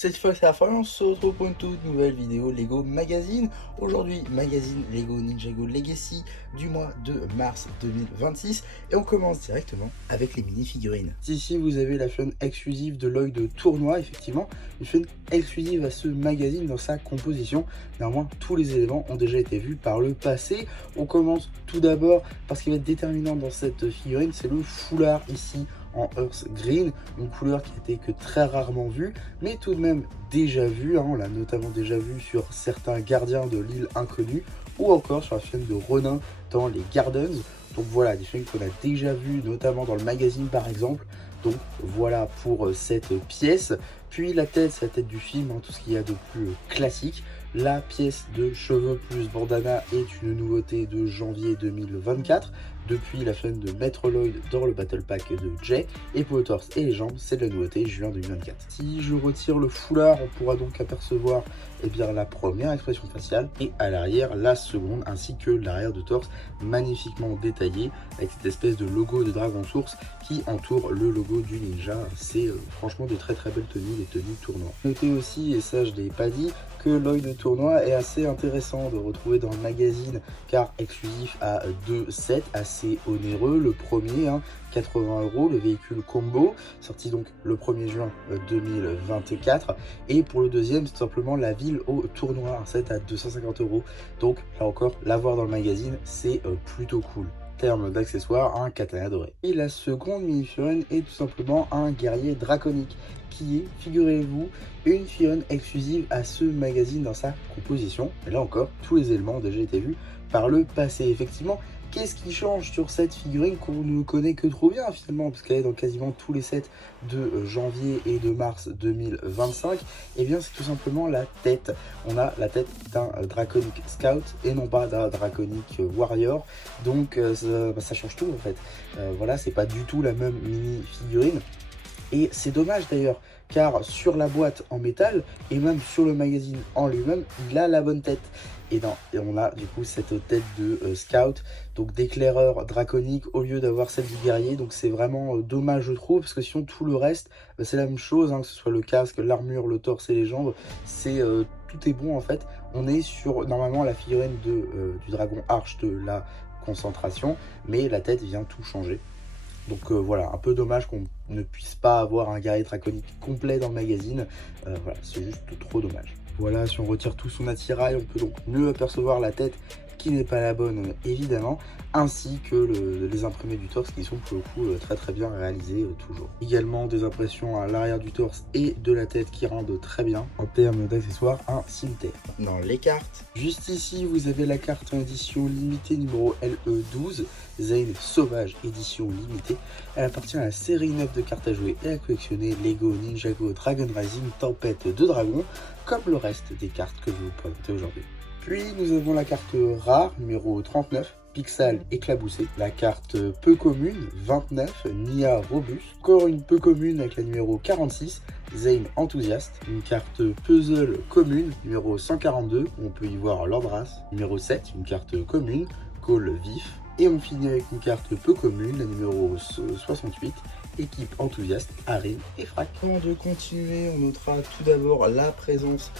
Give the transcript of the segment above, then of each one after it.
Cette fois c'est la fin, on se retrouve pour une toute nouvelle vidéo Lego Magazine. Aujourd'hui, magazine Lego Ninjago Legacy du mois de mars 2026. Et on commence directement avec les mini-figurines. Ici, vous avez la figurine exclusive de l'œil de tournoi, effectivement. Une figurine exclusive à ce magazine dans sa composition. Néanmoins, tous les éléments ont déjà été vus par le passé. On commence tout d'abord par ce qui va être déterminant dans cette figurine, c'est le foulard ici en Earth Green, une couleur qui a été que très rarement vue, mais tout de même déjà vue, hein, on l'a notamment déjà vu sur certains gardiens de l'île inconnue, ou encore sur la figurine de Ronin dans les Gardens. Donc voilà, des figurines qu'on a déjà vues, notamment dans le magazine par exemple. Donc voilà pour cette pièce. Puis la tête, c'est la tête du film, hein, tout ce qu'il y a de plus classique. La pièce de cheveux plus bandana est une nouveauté de janvier 2024. Depuis la fin de Metro Lloyd dans le Battle Pack de Jay. Et pour le torse et les jambes, c'est de la nouveauté juin 2024. Si je retire le foulard, on pourra donc apercevoir bien, la première expression faciale et à l'arrière la seconde, ainsi que l'arrière de torse magnifiquement détaillé avec cette espèce de logo de Dragon Source qui entoure le logo du ninja. C'est franchement de très belles tenues, des tenues tournois. Notez aussi, et ça je l'ai pas dit, que l'œil de tournoi est assez intéressant de retrouver dans le magazine car exclusif à 2 sets assez onéreux. Le premier, 80 €, le véhicule combo, sorti donc le 1er juin 2024. Et pour le deuxième, c'est tout simplement la ville au tournoi, un set à 250 €. Donc là encore, l'avoir dans le magazine, c'est plutôt cool. Terme d'accessoires, un katana doré. Et la seconde mini-figurine est tout simplement un guerrier draconique qui est, figurez-vous, une figurine exclusive à ce magazine dans sa composition. Et là encore, tous les éléments ont déjà été vus par le passé. Effectivement, qu'est-ce qui change sur cette figurine qu'on ne connaît que trop bien finalement, parce qu'elle est dans quasiment tous les sets de janvier et de mars 2025? Et bien c'est tout simplement la tête. On a la tête d'un Draconic Scout et non pas d'un Draconic Warrior. Donc ça change tout en fait. Voilà, c'est pas du tout la même mini figurine. Et c'est dommage d'ailleurs, car sur la boîte en métal, et même sur le magazine en lui-même, il a la bonne tête. Et non, et on a du coup cette tête de scout, donc d'éclaireur draconique au lieu d'avoir celle du guerrier. Donc c'est vraiment dommage je trouve, parce que sinon tout le reste, c'est la même chose, que ce soit le casque, l'armure, le torse et les jambes, c'est tout est bon en fait. On est sur normalement la figurine du dragon arche de la concentration, mais la tête vient tout changer. Donc voilà, un peu dommage qu'on ne puisse pas avoir un guerrier draconique complet dans le magazine. Voilà, c'est juste trop dommage. Voilà, si on retire tout son attirail, on peut donc mieux apercevoir la tête qui n'est pas la bonne évidemment, ainsi que les imprimés du torse qui sont pour le coup très bien réalisés toujours. Également des impressions à l'arrière du torse et de la tête qui rendent très bien. En termes d'accessoires, un cimetière. Dans les cartes, juste ici vous avez la carte en édition limitée numéro LE12, Zane Sauvage édition limitée. Elle appartient à la série 9 de cartes à jouer et à collectionner Lego Ninjago Dragon Rising Tempête de Dragon, comme le reste des cartes que je vais vous présenter aujourd'hui. Puis nous avons la carte rare numéro 39, Pixel éclaboussé, la carte peu commune 29, Nia robuste, encore une peu commune avec la numéro 46, Zane enthousiaste, une carte puzzle commune numéro 142, où on peut y voir Lordras, numéro 7, une carte commune, Call vif, et on finit avec une carte peu commune, la numéro 68, équipe enthousiaste, Harry et Frac. Avant de continuer, on notera tout d'abord la présence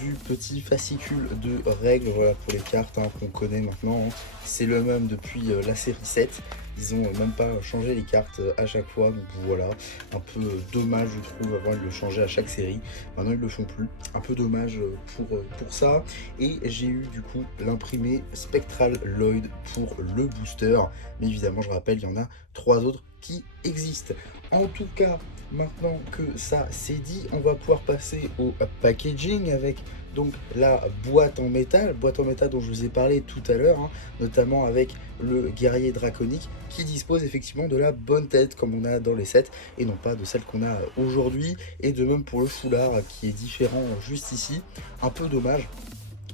du petit fascicule de règles, voilà, pour les cartes qu'on connaît maintenant. C'est le même depuis la série 7. Ils ont même pas changé les cartes à chaque fois, donc voilà, un peu dommage je trouve avant de le changer à chaque série. Maintenant ils le font plus, un peu dommage pour ça. Et j'ai eu du coup l'imprimé Spectral Lloyd pour le booster, mais évidemment je rappelle il y en a 3 autres qui existent. En tout cas, maintenant que ça c'est dit, on va pouvoir passer au packaging avec donc la boîte en métal dont je vous ai parlé tout à l'heure, notamment avec le guerrier draconique qui dispose effectivement de la bonne tête comme on a dans les sets et non pas de celle qu'on a aujourd'hui. Et de même pour le foulard qui est différent juste ici, un peu dommage.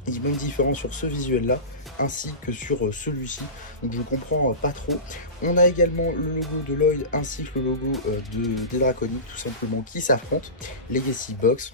Il est même différent sur ce visuel là ainsi que sur celui-ci, donc je comprends pas trop. On a également le logo de Lloyd ainsi que le logo des draconiques tout simplement qui s'affrontent, Legacy Box,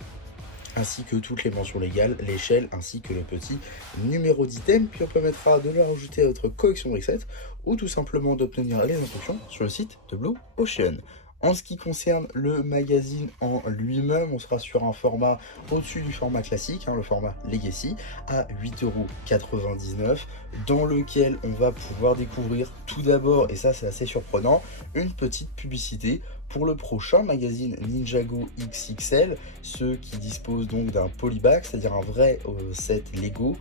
ainsi que toutes les mentions légales, l'échelle ainsi que le petit numéro d'item. Puis on permettra de le rajouter à votre collection de resets ou tout simplement d'obtenir les instructions sur le site de Blue Ocean. En ce qui concerne le magazine en lui-même, on sera sur un format au-dessus du format classique, le format Legacy, à 8,99 €, dans lequel on va pouvoir découvrir tout d'abord, et ça c'est assez surprenant, une petite publicité pour le prochain magazine Ninjago XXL, ceux qui disposent donc d'un polybag, c'est-à-dire un vrai set Lego,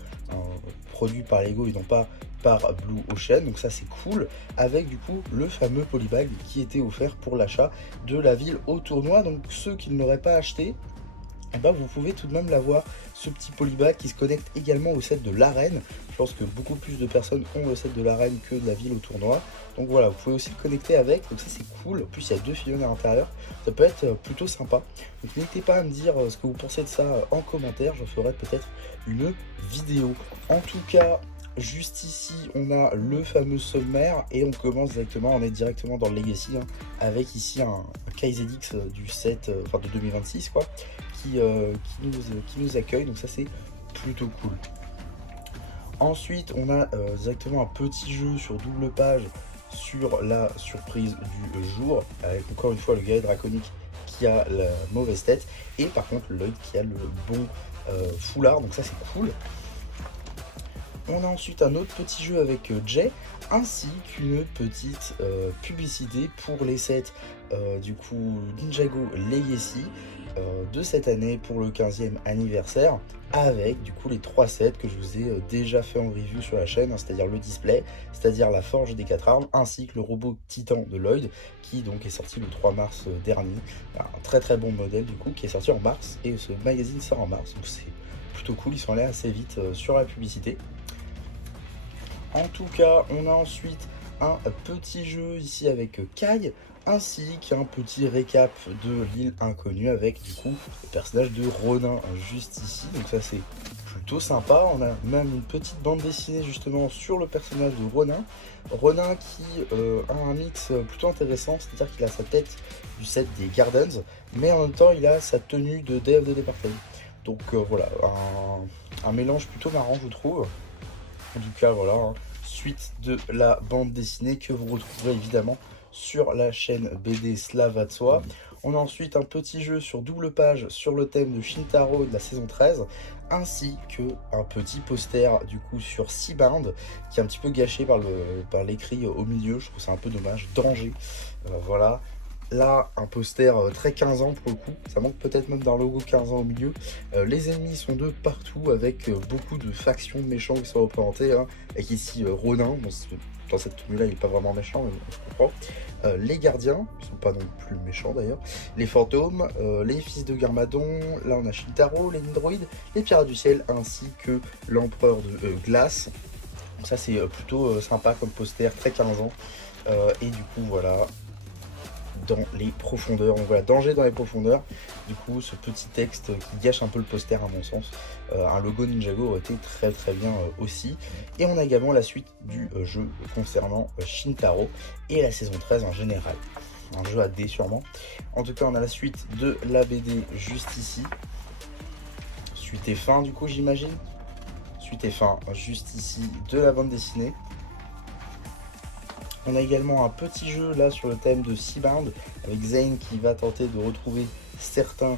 produit par Lego et non pas par Blue Ocean, donc ça c'est cool, avec du coup le fameux polybag qui était offert pour l'achat de la ville au tournoi. Donc ceux qui ne l'auraient pas acheté, eh ben, vous pouvez tout de même l'avoir, ce petit polybag qui se connecte également au set de l'arène. Je pense que beaucoup plus de personnes ont le set de l'arène que de la ville au tournoi. Donc voilà, vous pouvez aussi le connecter avec, donc ça c'est cool. En plus il y a 2 filons à l'intérieur, ça peut être plutôt sympa. Donc n'hésitez pas à me dire ce que vous pensez de ça en commentaire, je ferai peut-être une vidéo. En tout cas, juste ici, on a le fameux sommaire et on commence directement, on est directement dans le Legacy, avec ici un KZX du set, enfin de 2026 quoi, qui nous accueille, donc ça c'est plutôt cool. Ensuite, on a directement un petit jeu sur double page sur la surprise du jour, avec encore une fois le guerrier draconique qui a la mauvaise tête, et par contre Lloyd qui a le bon foulard, donc ça c'est cool. On a ensuite un autre petit jeu avec Jay, ainsi qu'une petite publicité pour les sets du coup Ninjago Legacy de cette année pour le 15e anniversaire, avec du coup les 3 sets que je vous ai déjà fait en review sur la chaîne, c'est-à-dire le display, c'est-à-dire la forge des 4 armes, ainsi que le robot titan de Lloyd, qui donc est sorti le 3 mars dernier. Un très très bon modèle du coup, qui est sorti en mars, et ce magazine sort en mars, donc c'est plutôt cool, ils sont allés assez vite sur la publicité. En tout cas, on a ensuite un petit jeu ici avec Kai, ainsi qu'un petit récap de l'île inconnue avec du coup le personnage de Ronin juste ici. Donc ça c'est plutôt sympa. On a même une petite bande dessinée justement sur le personnage de Ronin. Ronin qui a un mix plutôt intéressant, c'est-à-dire qu'il a sa tête du set des Gardens, mais en même temps il a sa tenue de Day of the Departed. Donc voilà, un mélange plutôt marrant je trouve. En tout cas, voilà, suite de la bande dessinée que vous retrouverez évidemment sur la chaîne BD Slavatsoi. On a ensuite un petit jeu sur double page sur le thème de Shintaro de la saison 13, ainsi qu'un petit poster du coup sur Seabound, qui est un petit peu gâché par l'écrit au milieu, je trouve ça un peu dommage, danger, voilà. Là, un poster très 15 ans pour le coup, ça manque peut-être même d'un logo 15 ans au milieu. Les ennemis sont de partout avec beaucoup de factions méchants qui sont représentées, avec ici Ronin, bon, dans cette tenue là il n'est pas vraiment méchant, mais on comprend. Les gardiens, ils sont pas non plus méchants d'ailleurs, les fantômes, les fils de Garmadon, là on a Shintaro, les Nidroïdes, les pirates du ciel, ainsi que l'empereur de glace. Donc ça c'est plutôt sympa comme poster, très 15 ans. Et du coup voilà, dans les profondeurs, donc voilà, danger dans les profondeurs, du coup ce petit texte qui gâche un peu le poster à mon sens. Un logo Ninjago aurait été très très bien aussi. Et on a également la suite du jeu concernant Shintaro et la saison 13 en général, un jeu à dés sûrement. En tout cas on a la suite de la BD juste ici, suite et fin du coup j'imagine, suite et fin juste ici de la bande dessinée. On a également un petit jeu là sur le thème de Seabound avec Zane qui va tenter de retrouver certains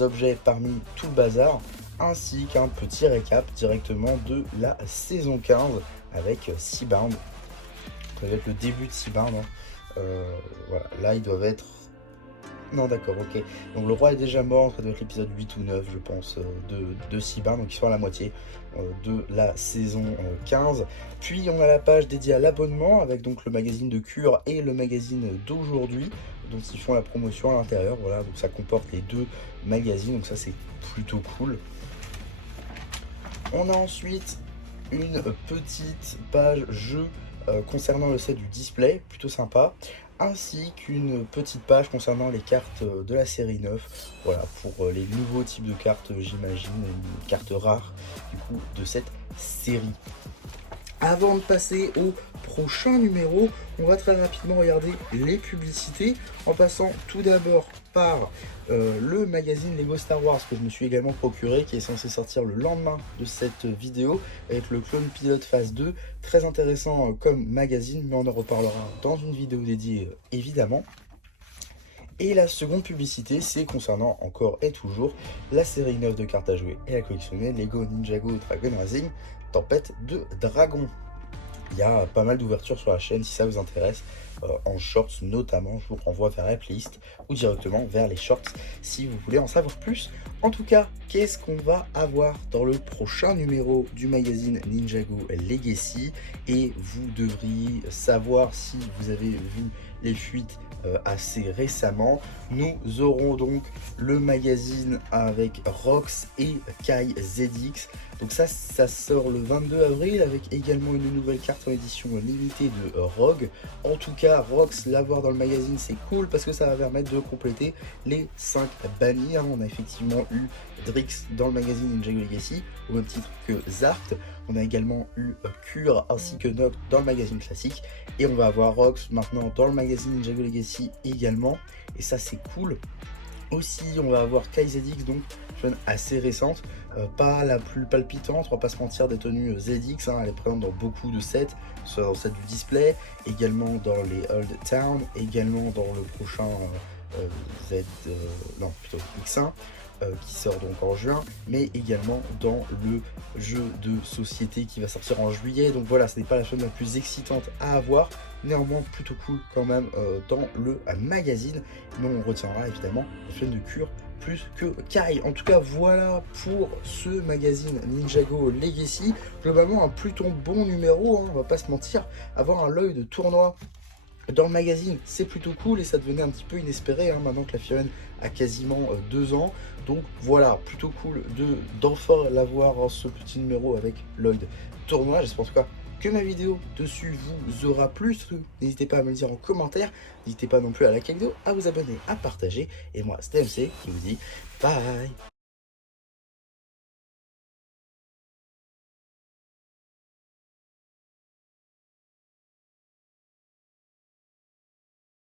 objets parmi tout le bazar, ainsi qu'un petit récap directement de la saison 15 avec Seabound. Ça va être le début de Seabound. Voilà, là ils doivent être... Non d'accord, ok. Donc le roi est déjà mort, ça doit être l'épisode 8 ou 9 je pense de Seabound, donc ils sont à la moitié de la saison 15. Puis on a la page dédiée à l'abonnement avec donc le magazine de cure et le magazine d'aujourd'hui dont ils font la promotion à l'intérieur. Voilà, donc ça comporte les 2 magazines, donc ça c'est plutôt cool. On a ensuite une petite page jeu concernant le set du display, plutôt sympa, ainsi qu'une petite page concernant les cartes de la série 9, voilà, pour les nouveaux types de cartes, j'imagine, les cartes rares du coup de cette série. Avant de passer au prochain numéro, on va très rapidement regarder les publicités, en passant tout d'abord par le magazine Lego Star Wars que je me suis également procuré, qui est censé sortir le lendemain de cette vidéo, avec le Clone Pilot Phase 2, très intéressant comme magazine, mais on en reparlera dans une vidéo dédiée évidemment. Et la seconde publicité, c'est concernant encore et toujours la série 9 de cartes à jouer et à collectionner, Lego Ninjago Dragon Rising, Tempête de Dragon. Il y a pas mal d'ouvertures sur la chaîne si ça vous intéresse, en shorts notamment. Je vous renvoie vers la playlist ou directement vers les shorts si vous voulez en savoir plus. En tout cas, qu'est-ce qu'on va avoir dans le prochain numéro du magazine Ninjago Legacy? Et vous devriez savoir si vous avez vu les fuites assez récemment. Nous aurons donc le magazine avec Rox et Kai ZX. Donc ça sort le 22 avril avec également une nouvelle carte en édition limitée de Rogue. En tout cas, Rox, l'avoir dans le magazine, c'est cool parce que ça va permettre de compléter les 5 bannis. On a effectivement eu Drix dans le magazine Ninjago Legacy, au même titre que Zart. On a également eu Cure ainsi que Noct dans le magazine classique. Et on va avoir Rox maintenant dans le magazine Ninjago Legacy également. Et ça, c'est cool. Aussi, on va avoir Kai ZX, donc assez récente, pas la plus palpitante, on va pas se mentir, des tenues ZX, elle est présente dans beaucoup de sets, soit dans le set du display, également dans les Old Town, également dans le prochain X1, qui sort donc en juin, mais également dans le jeu de société qui va sortir en juillet. Donc voilà, ce n'est pas la chaîne la plus excitante à avoir, néanmoins plutôt cool quand même dans le magazine. Mais on retiendra évidemment la chaîne de Cure plus que Kai. En tout cas, voilà pour ce magazine Ninjago Legacy. Globalement, un plutôt bon numéro, on va pas se mentir. Avoir un l'œil de tournoi dans le magazine, c'est plutôt cool et ça devenait un petit peu inespéré maintenant que la Firen a quasiment 2 ans. Donc voilà, plutôt cool d'enfin l'avoir en ce petit numéro avec Lloyd Tournoi. J'espère en tout cas que ma vidéo dessus vous aura plu. N'hésitez pas à me le dire en commentaire. N'hésitez pas non plus à liker la vidéo, à vous abonner, à partager. Et moi, c'était MC qui vous dit bye.